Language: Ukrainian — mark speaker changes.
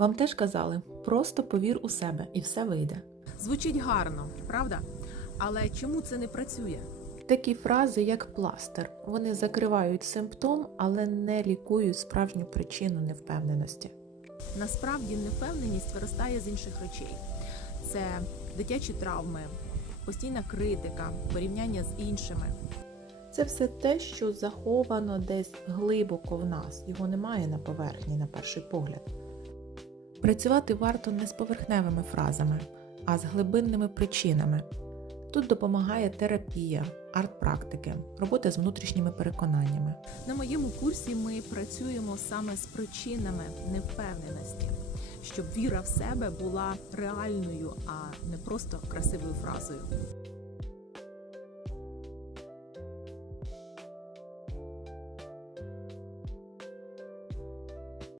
Speaker 1: Вам теж казали, просто повір у себе і все вийде.
Speaker 2: Звучить гарно, правда? Але чому це не працює?
Speaker 1: Такі фрази, як пластир, вони закривають симптом, але не лікують справжню причину невпевненості.
Speaker 2: Насправді невпевненість виростає з інших речей: це дитячі травми, постійна критика, порівняння з іншими.
Speaker 1: Це все те, що заховано десь глибоко в нас, його немає на поверхні на перший погляд. Працювати варто не з поверхневими фразами, а з глибинними причинами. Тут допомагає терапія, арт-практики, робота з внутрішніми переконаннями.
Speaker 2: На моєму курсі ми працюємо саме з причинами невпевненості, щоб віра в себе була реальною, а не просто красивою фразою.